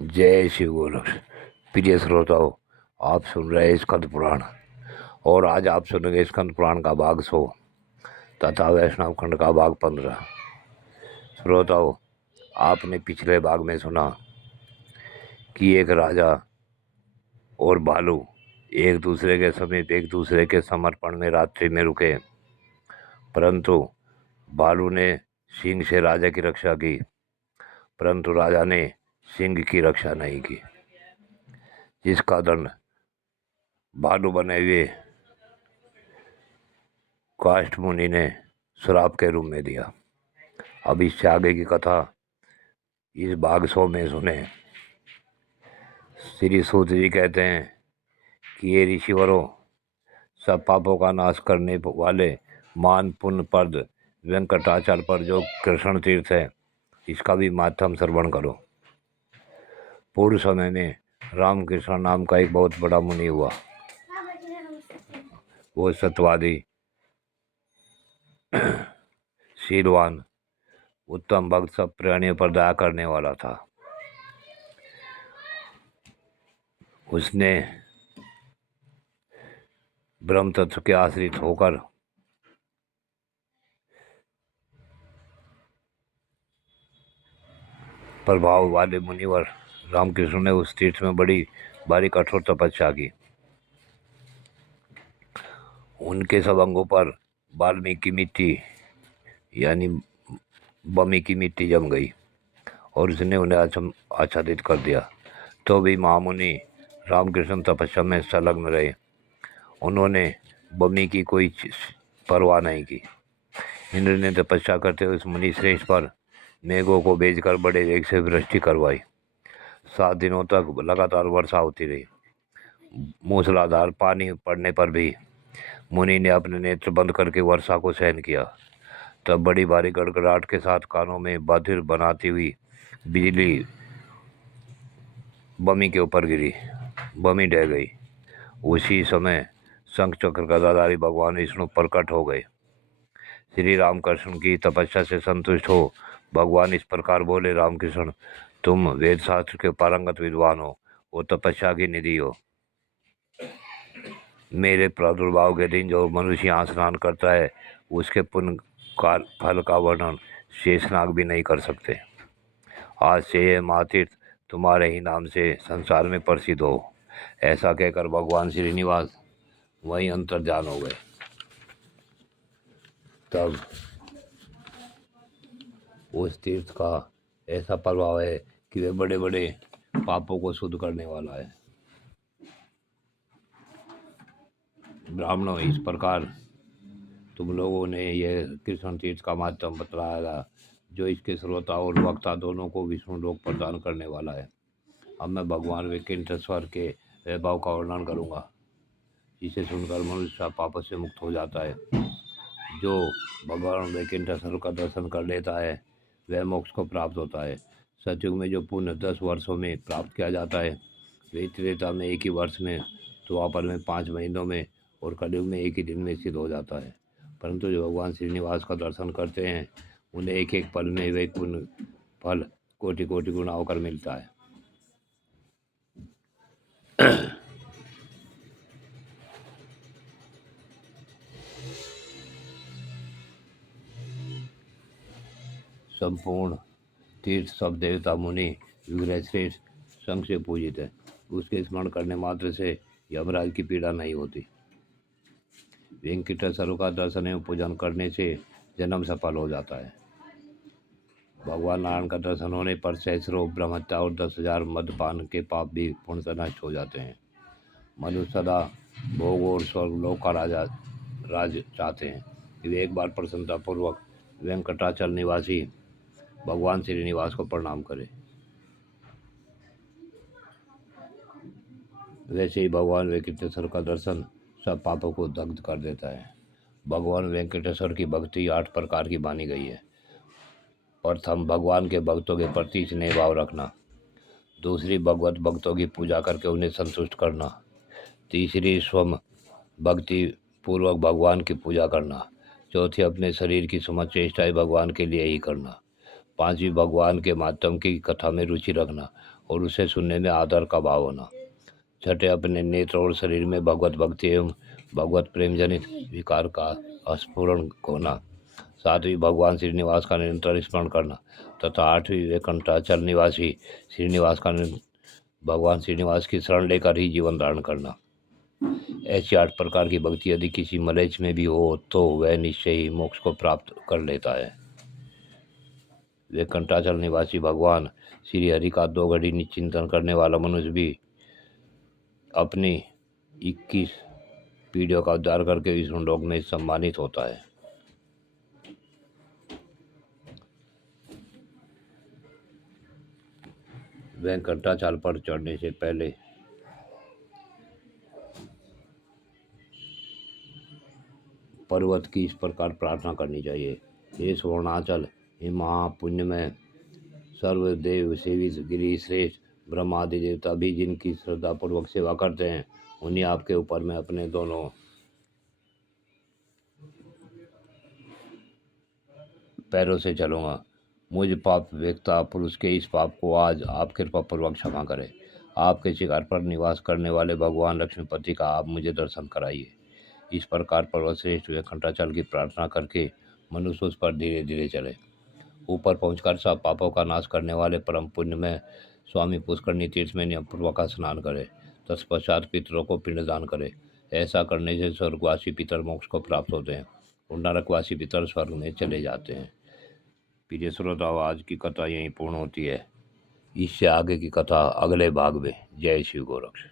जय शिव गोरक्ष। प्रिय श्रोताओं, आप सुन रहे हैं स्कंद पुराण और आज आप सुनेंगे स्कंद पुराण का भाग 100 तथा वैष्णव खंड का भाग 15। श्रोताओं, आपने पिछले भाग में सुना कि एक राजा और भालू एक दूसरे के समीप एक दूसरे के समर्पण में रात्रि में रुके, परंतु भालू ने सिंह से राजा की रक्षा की, परंतु राजा ने सिंह की रक्षा नहीं की, जिसका दंड भालू बने हुए काष्ठ मुनि ने श्राप के रूप में दिया। अब इससे आगे की कथा इस भाग 100 में सुने। श्री सूत जी कहते हैं कि ये ऋषिवरों, सब पापों का नाश करने वाले मान पुण्य पद वेंकटाचल पर जो कृष्ण तीर्थ है, इसका भी माध्यम श्रवण करो। पूर्व समय में रामकृष्ण नाम का एक बहुत बड़ा मुनि हुआ। वो सत्यवादी, शीलवान, उत्तम भक्त, सब प्राणियों पर दया करने वाला था। उसने ब्रह्म तत्व के आश्रित होकर प्रभाव वाले मुनिवर रामकृष्ण ने उस तीर्थ में बड़ी भारी कठोर तपस्या की। उनके सब अंगों पर वाल्मीकि मिट्टी यानी बमी की मिट्टी जम गई और उसने उन्हें आच्छादित कर दिया। तो भी महामुनि रामकृष्ण तपस्या में संलग्न रहे। उन्होंने बमी की कोई परवाह नहीं की। इंद्र ने तपस्या करते हुए उस मुनि श्रेष्ठ पर मेघों को भेजकर बड़े वेग से वृष्टि करवाई। 7 दिनों तक लगातार वर्षा होती रही। मूसलाधार पानी पड़ने पर भी मुनि ने अपने नेत्र बंद करके वर्षा को सहन किया। तब बड़ी भारी गड़गड़ाहट के साथ कानों में बधिर बनाती हुई बिजली बमी के ऊपर गिरी। बमी ढह गई। उसी समय शंख चक्र गदाधारी भगवान विष्णु प्रकट हो गए। श्री रामकृष्ण की तपस्या से संतुष्ट हो भगवान इस प्रकार बोले, रामकृष्ण, तुम वेद शास्त्र के पारंगत विद्वान हो और तपस्या की निधि हो। मेरे प्रादुर्भाव के दिन जो मनुष्य यहाँ स्नान करता है, उसके पुण्य का फल का वर्णन शेषनाग भी नहीं कर सकते। आज से यह महातीर्थ तुम्हारे ही नाम से संसार में प्रसिद्ध हो। ऐसा कहकर भगवान श्रीनिवास वहीं अंतर्ध्यान हो गए। तब उस तीर्थ का ऐसा प्रभाव है कि वे बड़े बड़े पापों को शुद्ध करने वाला है। ब्राह्मणों, इस प्रकार तुम लोगों ने यह कृष्ण तीर्थ का माध्यम बतलाया, जो इसके श्रोता और वक्ता दोनों को विष्णु लोक प्रदान करने वाला है। अब मैं भगवान वैकुंठेश्वर के वैभव का वर्णन करूँगा, जिसे सुनकर मनुष्य पाप से मुक्त हो जाता है। जो भगवान वैकुंठेश्वर का दर्शन कर लेता है, वह मोक्ष को प्राप्त होता है। सतयुग में जो पुण्य 10 वर्षों में प्राप्त किया जाता है, वे त्रेता में 1 ही वर्ष में, द्वापर में 5 महीनों में और कलयुग में 1 ही दिन में सिद्ध हो जाता है। परंतु जो भगवान श्रीनिवास का दर्शन करते हैं, उन्हें एक एक पल में वे पुण्य फल कोटि कोटि गुना होकर मिलता है। संपूर्ण तीर्थ सब देवता मुनि विग्रह श्रेष्ठ संघ से पूजित है। उसके स्मरण करने मात्र से यमराज की पीड़ा नहीं होती। वेंकटेश्वर का दर्शन एवं पूजन करने से जन्म सफल हो जाता है। भगवान नारायण का दर्शन होने पर सहस्रों ब्रह्मत्या और 10,000 मदपान के पाप भी पूर्णतः नष्ट हो जाते हैं। मनुष्य सदा भोग और स्वर्गलोक का राज चाहते हैं। वे एक बार प्रसन्नतापूर्वक वेंकटाचल निवासी भगवान श्रीनिवास को प्रणाम करें। वैसे ही भगवान वेंकटेश्वर का दर्शन सब पापों को दग्ध कर देता है। भगवान वेंकटेश्वर की भक्ति 8 प्रकार की मानी गई है। प्रथम, भगवान के भक्तों के प्रति स्नेह भाव रखना। दूसरी, भगवत भक्तों की पूजा करके उन्हें संतुष्ट करना। तीसरी, स्वयं भक्ति पूर्वक भगवान की पूजा करना। चौथी, अपने शरीर की समस्त चेष्टाएं भगवान के लिए ही करना। पांचवी, भगवान के माध्यम की कथा में रुचि रखना और उसे सुनने में आदर का भाव होना। छठे, अपने नेत्र और शरीर में भगवत भक्ति एवं भगवत प्रेम जनित विकार का स्फुरण होना। सातवीं, भगवान श्रीनिवास का निरंतर स्मरण करना तथा आठवीं, वैकुंठाचल निवासी भगवान श्रीनिवास की शरण लेकर ही जीवन धारण करना। ऐसी 8 प्रकार की भक्ति यदि किसी मलेच्छ में भी हो तो वह निश्चय ही मोक्ष को प्राप्त कर लेता है। वैकुंठाचल निवासी भगवान श्री हरि का 2 घड़ी निश्चिंतन करने वाला मनुष्य भी अपनी 21 पीढ़ियों का उद्धार करके विष्णु लोक में सम्मानित होता है। वैकुंठाचल पर चढ़ने से पहले पर्वत की इस प्रकार प्रार्थना करनी चाहिए। हे स्वर्णाचल, हे महापुण्यमय सर्वदेव सेवित गिरि श्रेष्ठ, ब्रह्मादि देवता भी जिनकी श्रद्धापूर्वक सेवा करते हैं, उन्हीं आपके ऊपर मैं अपने दोनों पैरों से चलूँगा। मुझ पाप व्यक्ता पुरुष के इस पाप को आज आप कृपा पूर्वक क्षमा करें। आपके शिखर पर निवास करने वाले भगवान लक्ष्मीपति का आप मुझे दर्शन कराइए। इस प्रकार पर्वतश्रेष्ठ वैकुंठाचल की प्रार्थना करके मनुष्य उस पर धीरे धीरे चले। ऊपर पहुंचकर सब पापों का नाश करने वाले परम पुण्य में स्वामी पुष्करणी तीर्थ में नियमपूर्वक स्नान करे। तत्पश्चात पितरों को पिंडदान करे। ऐसा करने से स्वर्गवासी पितर मोक्ष को प्राप्त होते हैं और नरकवासी पितर स्वर्ग में चले जाते हैं। प्रिय श्रोताओ, आज की कथा यहीं पूर्ण होती है। इससे आगे की कथा अगले भाग में। जय शिव गोरक्ष।